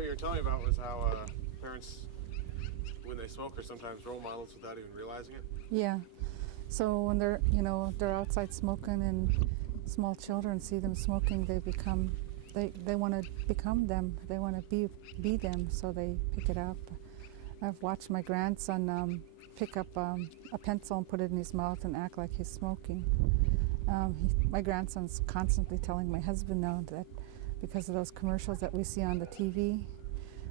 what you were telling me about was how parents, when they smoke, are sometimes role models without even realizing it. Yeah. So when they're outside smoking and small children see them smoking, they want to become them. They want to be them, so they pick it up. I've watched my grandson pick up a pencil and put it in his mouth and act like he's smoking. My grandson's constantly telling my husband now that because of those commercials that we see on the TV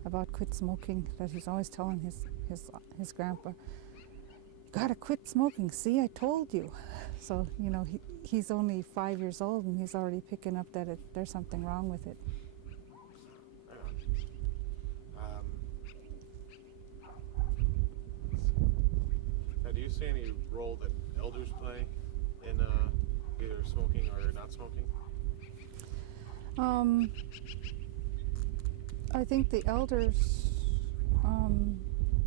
about quit smoking, that he's always telling his grandpa, "Gotta quit smoking. See, I told you." So he's only 5 years old and he's already picking up that there's something wrong with it. Now, do you see any role that elders play in either smoking or not smoking? I think the elders,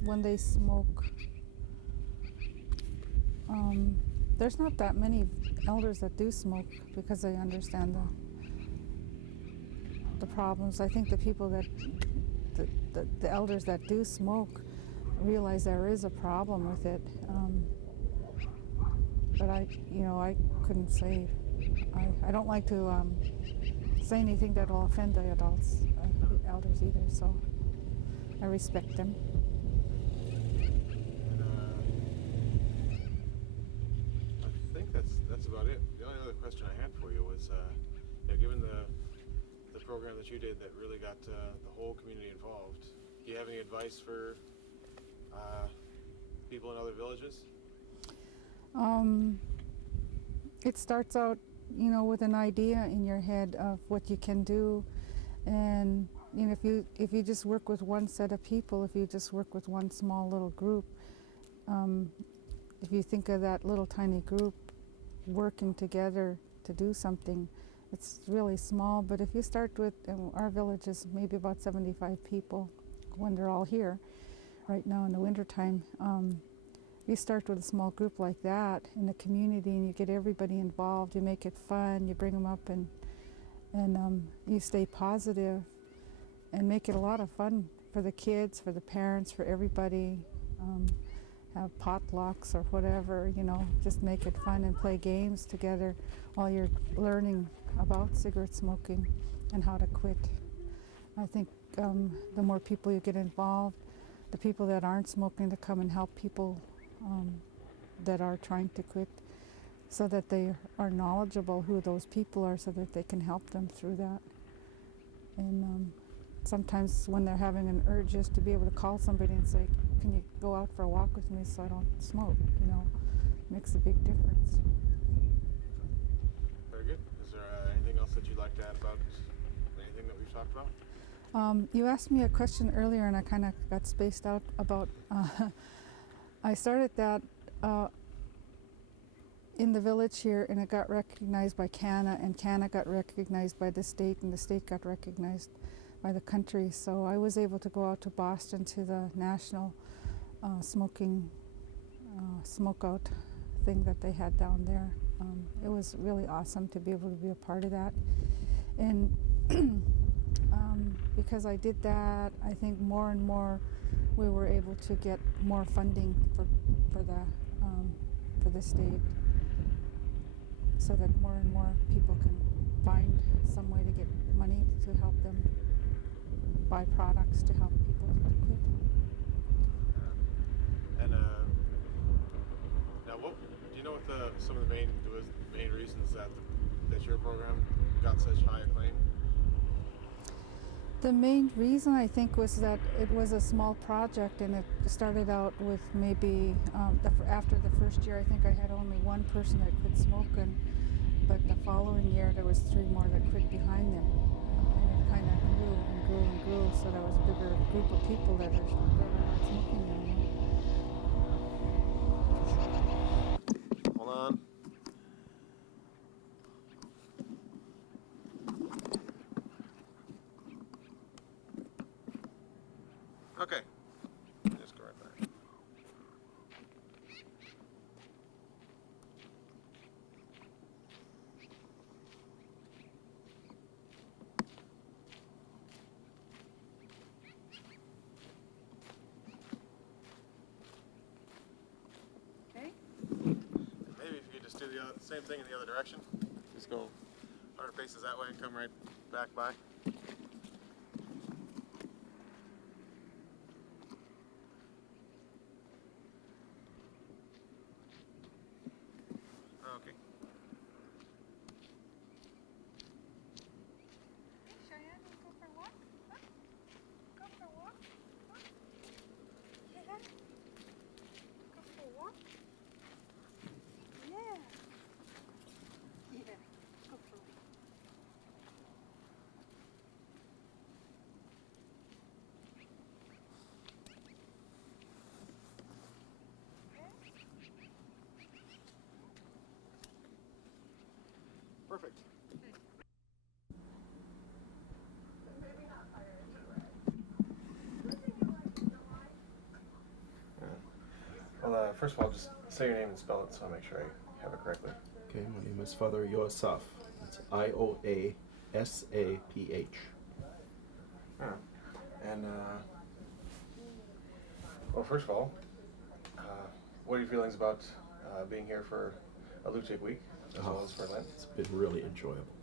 when they smoke, there's not that many elders that do smoke because they understand the problems. I think the people the elders that do smoke realize there is a problem with it. But I couldn't say. I don't like to say anything that will offend the adults, the elders either. So I respect them. I think that's about it. The only other question I had for you was, given the program that you did that really got the whole community involved, do you have any advice for people in other villages? It starts out, with an idea in your head of what you can do, and if you just work with one set of people, if you just work with one small little group, if you think of that little tiny group working together to do something, it's really small. But if you start with, our village is maybe about 75 people when they're all here right now in the wintertime. You start with a small group like that in the community and you get everybody involved, you make it fun, you bring them up and you stay positive and make it a lot of fun for the kids, for the parents, for everybody. Have potlucks or whatever, just make it fun and play games together while you're learning about cigarette smoking and how to quit. I think the more people you get involved, the people that aren't smoking to come and help people that are trying to quit, so that they are knowledgeable who those people are, so that they can help them through that. And sometimes when they're having an urge, just to be able to call somebody and say, "Can you go out for a walk with me so I don't smoke?" Makes a big difference. Very good. Is there anything else that you'd like to add about anything that we've talked about? You asked me a question earlier and I kind of got spaced out about I started that in the village here, and it got recognized by CANA, and CANA got recognized by the state, and the state got recognized by the country. So I was able to go out to Boston to the national smoking smokeout thing that they had down there. It was really awesome to be able to be a part of that. And because I did that, I think more and more we were able to get more funding for the state, so that more and more people can find some way to get money to help them buy products to help people to quit. And now, what do you know? What some of the main reasons that your program got such high acclaim? The main reason, I think, was that it was a small project, and it started out with maybe, after the first year, I think I had only one person that quit smoking, but the following year there was 3 more that quit behind them, and it kind of grew and grew and grew, so there was a bigger group of people that are not smoking anymore. Hold on. Okay. Just go right back. same thing in the other direction. Just go 100 paces that way and come right back by. Okay. Cheyenne, go for a walk? Huh? Go for a walk? Huh? Yeah. Go for a walk? Yeah. Yeah. Go for a walk. Perfect. Well, first of all, just say your name and spell it so I make sure I have it correctly. Okay, my name is Father Ioasaph. It's Ioasaph. Yeah. And, well, first of all, what are your feelings about being here for Alutiiq week as well as for Lent? It's been really enjoyable.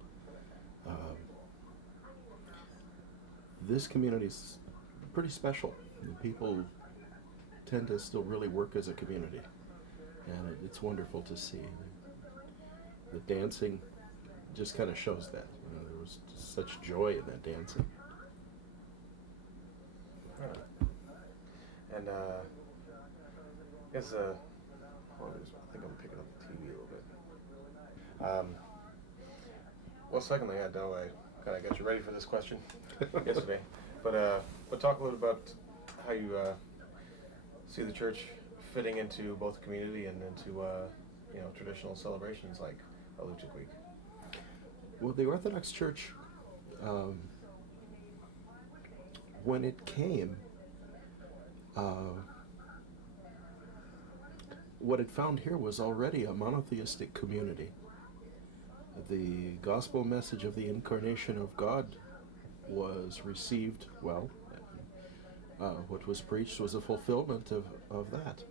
This community is pretty special. The people tend to still really work as a community, and it's wonderful to see. The dancing just kind of shows that. You know, there was such joy in that dancing. All right. And I guess well, I think I'm picking up the TV a little bit. Well, secondly, I know I kind of got you ready for this question yesterday, but talk a little about how you see the church fitting into both the community and into traditional celebrations like Alutiiq week. Well, the Orthodox Church, when it came, what it found here was already a monotheistic community. The gospel message of the incarnation of God was received well. What was preached was a fulfillment of that.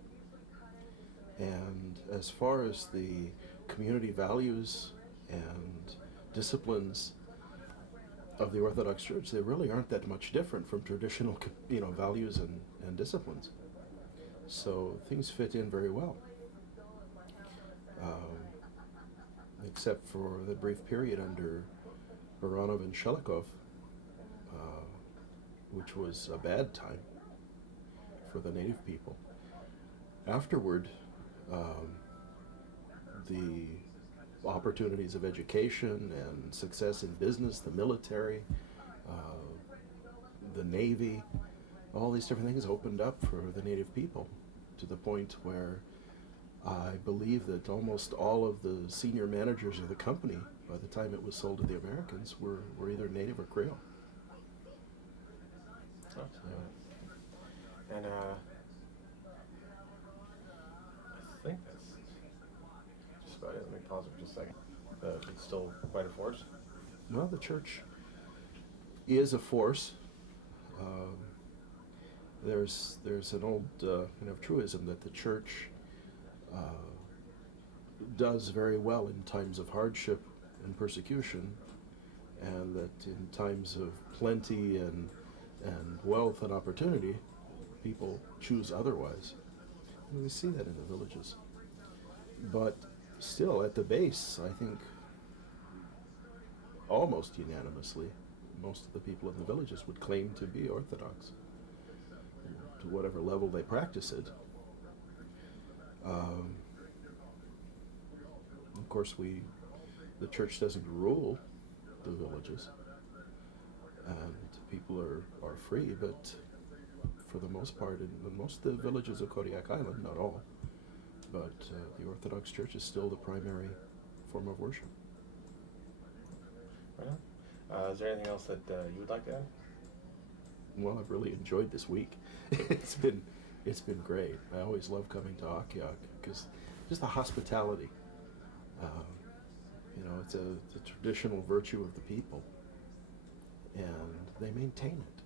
And as far as the community values and disciplines of the Orthodox Church, they really aren't that much different from traditional, values and disciplines. So things fit in very well, except for the brief period under Baranov and Shelikov, which was a bad time for the native people. Afterward, the opportunities of education and success in business, the military, the Navy, all these different things opened up for the native people to the point where I believe that almost all of the senior managers of the company, by the time it was sold to the Americans, were either native or Creole. Oh, and I think that's just about it. Let me pause it for just a second. It's still quite a force. Well, the church is a force. There's an old truism that the church does very well in times of hardship and persecution, and that in times of plenty and wealth and opportunity, people choose otherwise. And we see that in the villages. But still, at the base, I think almost unanimously, most of the people in the villages would claim to be Orthodox, to whatever level they practice it. Of course, the church doesn't rule the villages, and people are free, but for the most part, in most of the villages of Kodiak Island, not all, but the Orthodox Church is still the primary form of worship. Right on. Is there anything else that you would like to add? Well, I've really enjoyed this week. It's been great. I always love coming to Akhiok because just the hospitality. It's a traditional virtue of the people, and they maintain it.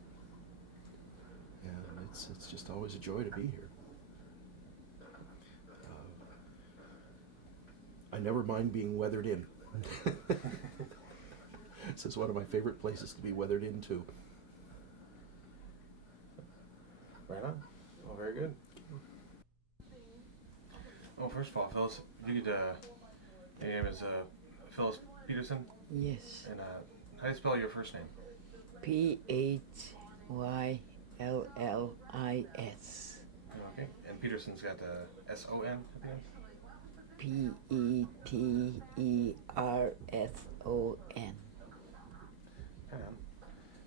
And it's just always a joy to be here. I never mind being weathered in. This is one of my favorite places to be weathered in too. Right on. Well, very good. Well, first of all, Phyllis, if you could, your name is Phyllis Peterson, Yes. and how do you spell your first name? Phyllis. Okay. And Peterson's got S-O-N at the end? Peterson.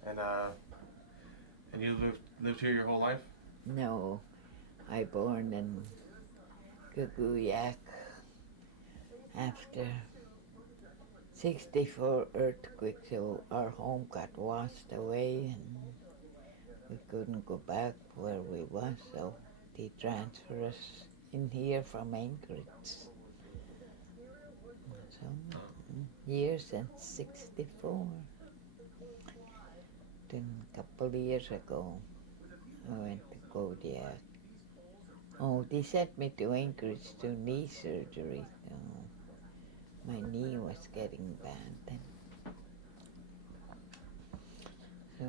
Right on. And you lived here your whole life? No, I born in Ioasaph after 64 earthquake, so our home got washed away and we couldn't go back where we was, so they transferred us in here from Anchorage. So, years since 64. Then a couple of years ago, I went to Kodiak. Oh, they sent me to Anchorage to knee surgery. So my knee was getting bad then. So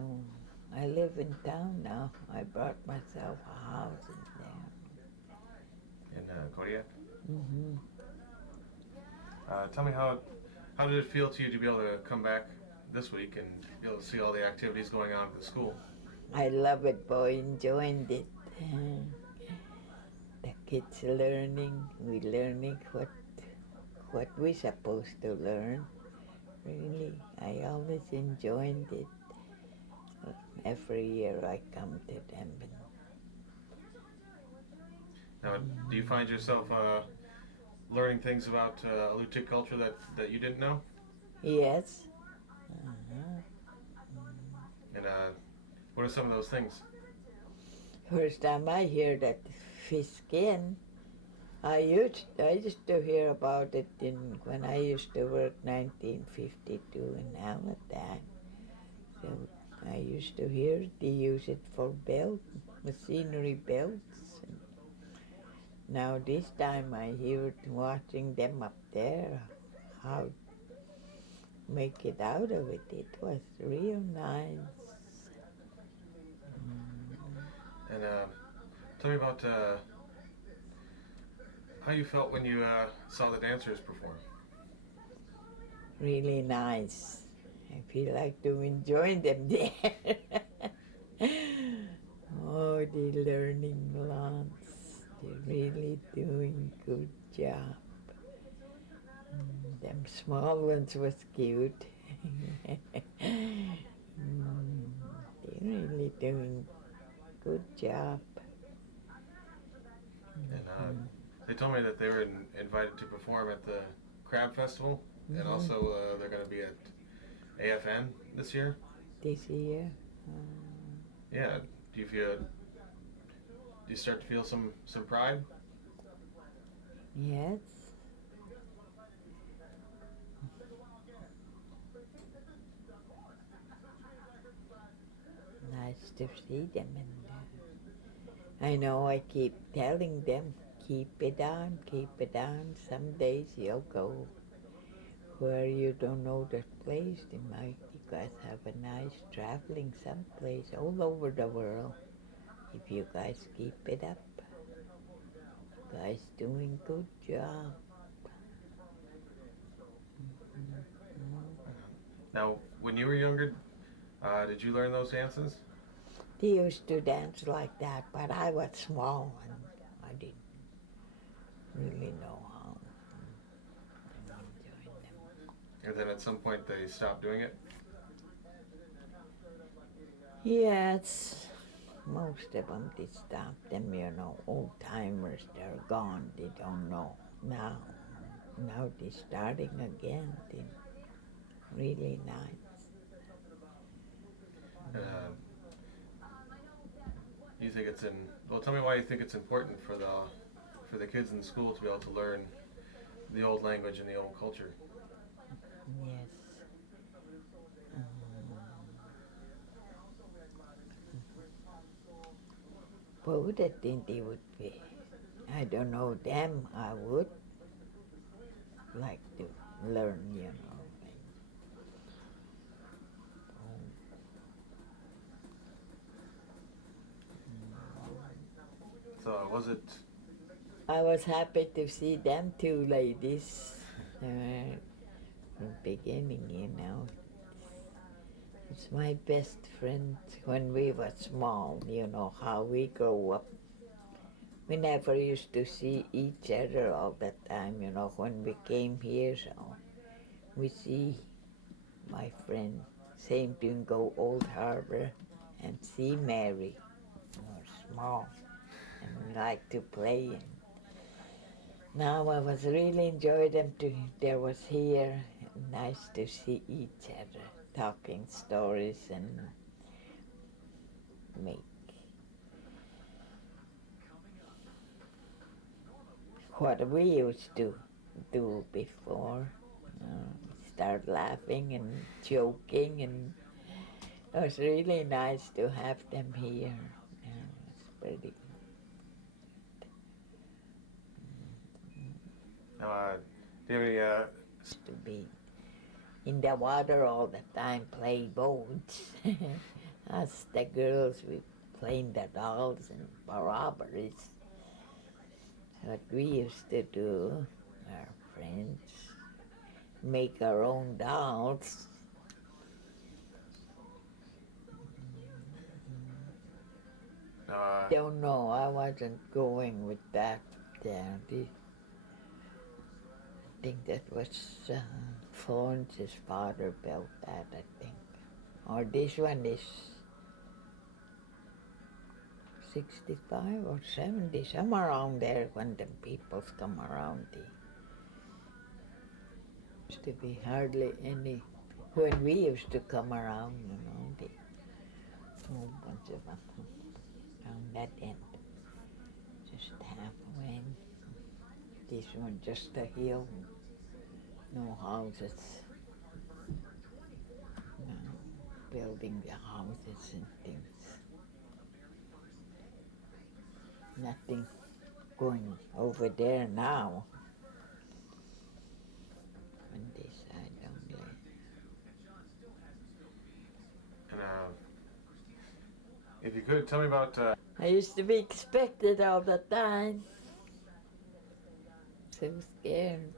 I live in town now. I bought myself a house in there. In Kodiak? Mm-hmm. Tell me how did it feel to you to be able to come back this week and be able to see all the activities going on at the school? I love it, boy. Enjoying it. The kids learning. We learning what we supposed to learn. Really, I always enjoyed it. Every year I come to them. Now, do you find yourself learning things about Alutiiq culture that you didn't know? Yes. Uh-huh. And what are some of those things? First time I hear that fish skin, I used to hear about it when I used to work 1952 in Alutiiq. So I used to hear they use it for machinery belts. Now this time I hear watching them up there, how make it out of it. It was real nice. And tell me about how you felt when you saw the dancers perform. Really nice. I feel like to enjoy them there. Oh, they're learning lots. They're really doing good job. Them small ones was cute. They're really doing good job. And they told me that they were invited to perform at the Crab Festival, and also they're going to be at AFN this year. This year. Yeah. Do you start to feel some pride? Yes. Nice to see them in there. I know I keep telling them, keep it on, keep it on. Some days you'll go where you don't know the place. You guys have a nice traveling someplace all over the world. If you guys keep it up. You guys doing good job. Now, when you were younger, did you learn those dances? They used to dance like that, but I was small and I didn't really know how. I enjoyed them. And then at some point they stopped doing it? Yes, most of them they stopped them, old timers, they're gone, they don't know now. Now they're starting again, they're really nice. You think well, tell me why you think it's important for the kids in school to be able to learn the old language and the old culture. Yes. What would I think they would be? I don't know them, I would learn, you know. So was it? I was happy to see them two ladies from the beginning, you know. It's my best friend when we were small, you know, how we grew up. We never used to see each other all the time, you know, when we came here, so we see my friend, same thing go Old Harbor and see Mary. We were small and we like to play. And now I was really enjoyed them to, there was here, nice to see each other, talking stories and make what we used to do before. Start laughing and joking, and it was really nice to have them here. It's pretty Do you have any? to be in the water all the time, play boats. Us, the girls, we playing the dolls and robberies. What we used to do, our friends, make our own dolls. Don't know, I wasn't going with that. I think that was Florence's father built that, I think. Or this one is 65 or 70, somewhere around there when the peoples come around. Used to be hardly any, when we used to come around, you know, the whole bunch of them down that end, just halfway. This one just a hill, no houses. No, building the houses and things. Nothing going over there now. On this side only. And if you could tell me about. I used to be expected all the time. So scared.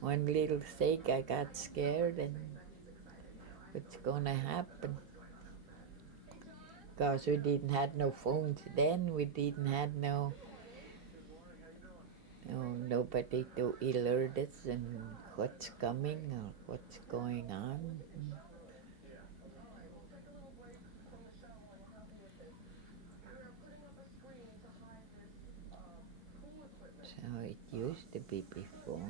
One little thing I got scared, and what's gonna happen? Because we didn't have no phones then, we didn't have nobody to alert us and what's coming or what's going on. So it used to be before.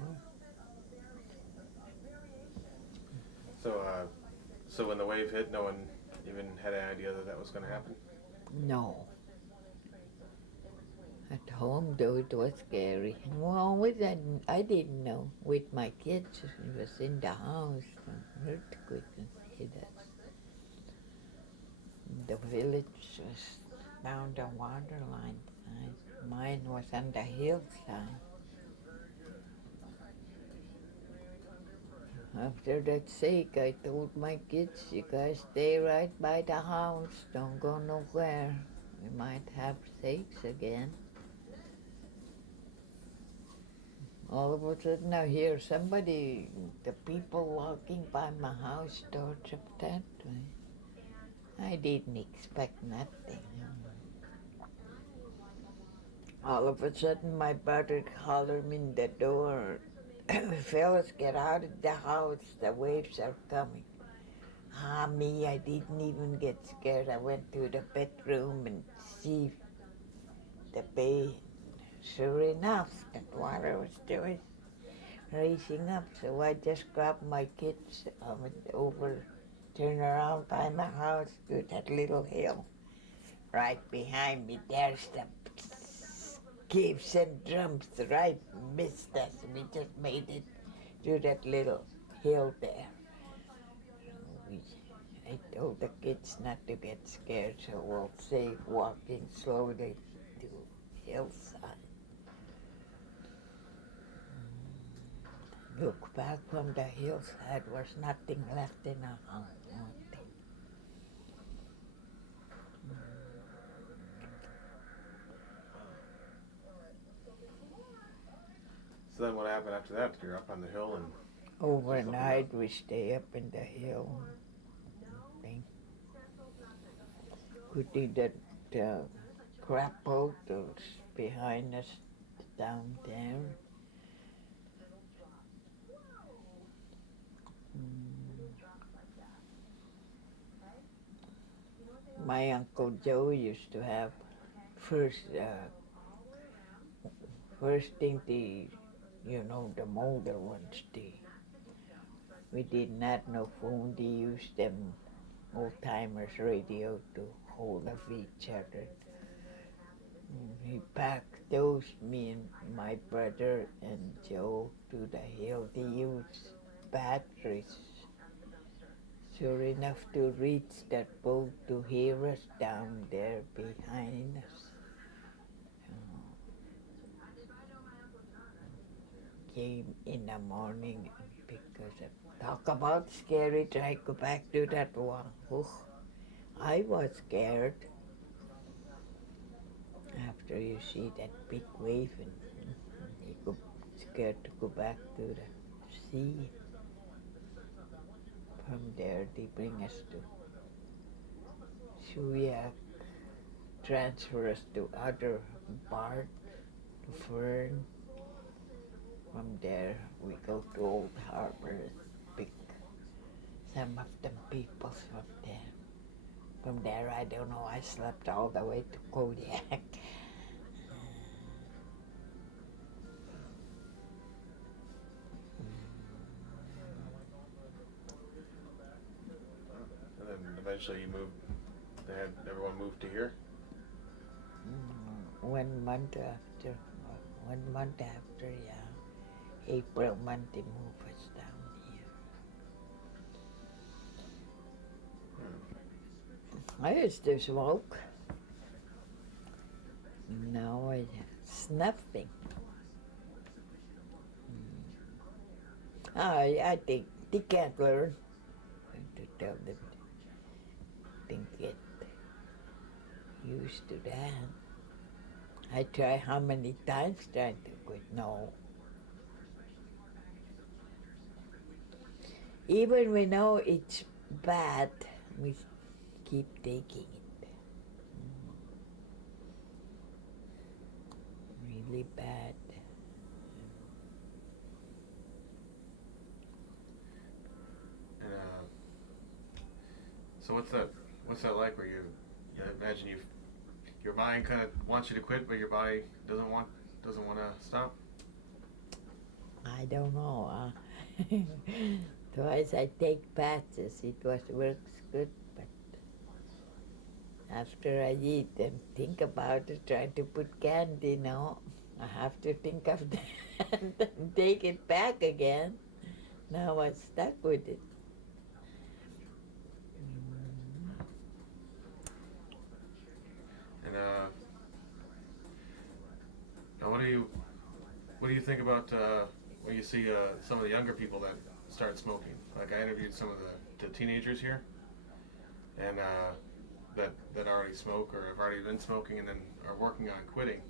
So when the wave hit, no one even had an idea that was going to happen? No. At home though it was scary. Well, I didn't know. With my kids, it was in the house. The earthquake hit us. The village was down the water line side. Mine was on the hillside. After that shake, I told my kids, you guys stay right by the house, don't go nowhere. We might have shakes again. All of a sudden I hear somebody, the people walking by my house towards that way. I didn't expect nothing. All of a sudden my brother hollered me in the door, Phyllis, get out of the house, the waves are coming. Me, I didn't even get scared. I went to the bedroom and see the bay. Sure enough, that water was still racing up, so I just grabbed my kids, I went over, turned around by my house to that little hill. Right behind me, there's the caves and drums right missed us. We just made it to that little hill there. I told the kids not to get scared, so we'll say walking slowly to hillside. look back from the hillside, was nothing left in a house. Nothing. So then what happened after that? You're up on the hill and Overnight we stay up in the hill. Nothing. We did that crap boat that's behind us down there. My Uncle Joe used to have first thing the older ones we did not know phone. They used them old timers radio to hold of each other. He packed those, me and my brother and Joe, to the hill. They used batteries. Sure enough to reach that boat to hear us down there behind us. Came in the morning because talk about scary. Try go back to that one. Ooh, I was scared after you see that big wave and you go scared to go back to the sea. From there they bring us to Ioasaph, transfer us to other part, to Fern. From there we go to Old Harbor, pick some of them people from there. From there I don't know, I slept all the way to Kodiak. and then eventually you moved. Everyone moved to here. 1 month after, yeah. April month they move us down here. I used to smoke. Now it's nothing. I think they can't learn. I have to tell them to get used to that. I try how many times trying to quit. No. Even we know it's bad, we keep taking it. Really bad. And so what's that like? Where I imagine your mind kind of wants you to quit, but your body doesn't want to stop. I don't know. Twice I take patches, it works good, but after I eat and think about it, trying to put candy, no, I have to think of that and take it back again. Now I'm stuck with it. And now what do you think about when you see some of the younger people that start smoking? Like I interviewed some of the teenagers here, and that already smoke or have already been smoking and then are working on quitting.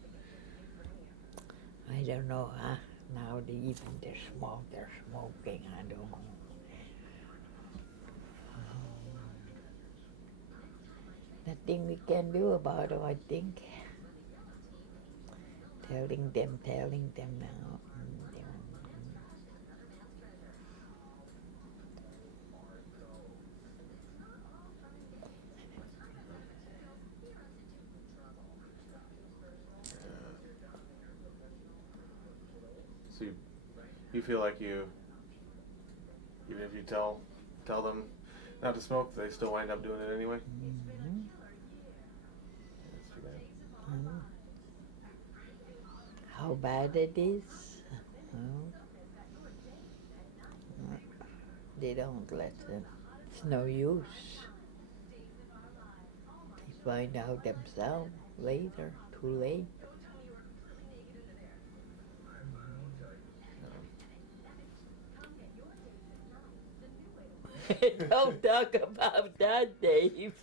I don't know, now they're smoking, I don't know. Nothing we can do about it, I think. Telling them now. So you feel like even if you tell them not to smoke, they still wind up doing it anyway? Mm-hmm. That's too bad. How bad it is? They don't let them. It's no use. They find out themselves later, too late. Don't talk about that, Dave.